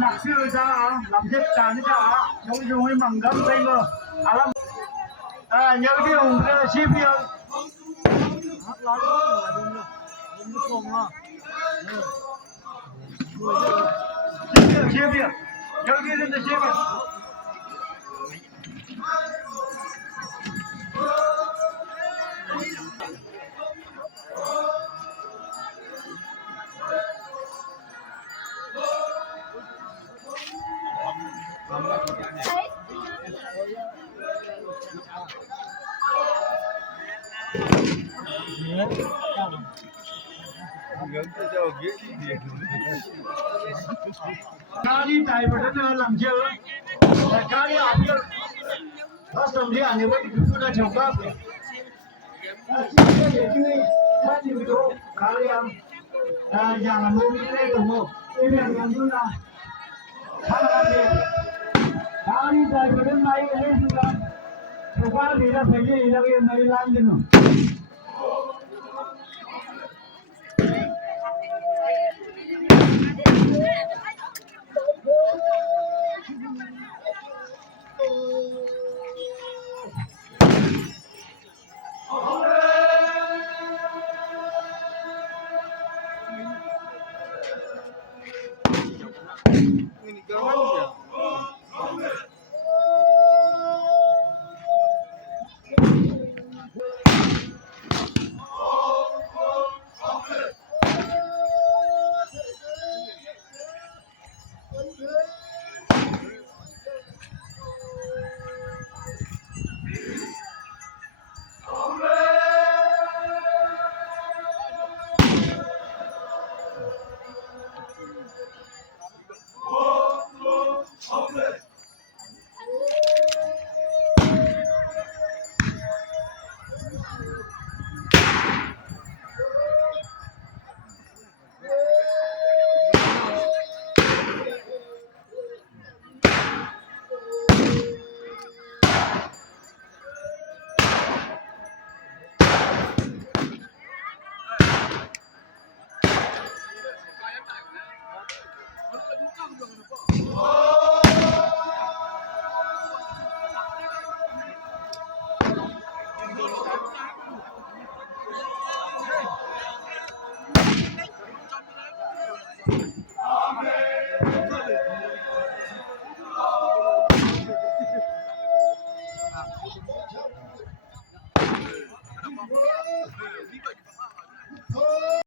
nạp siêu ra làm chết cả như cả trong dùng cái mảng gấm đây mà làm nhớ cái ông ship đi ship đi nhớ cái lên ship đi Kali tay button làm chưa? Kali आप लोग बस समझे आने वाली बिल्कुल ना चौका पे। Kali itu kali yang jangan mungkin itu mau ini yang dulu kali tay button mai ini sudah चौका tidak saja lagi mai lanjut. Oh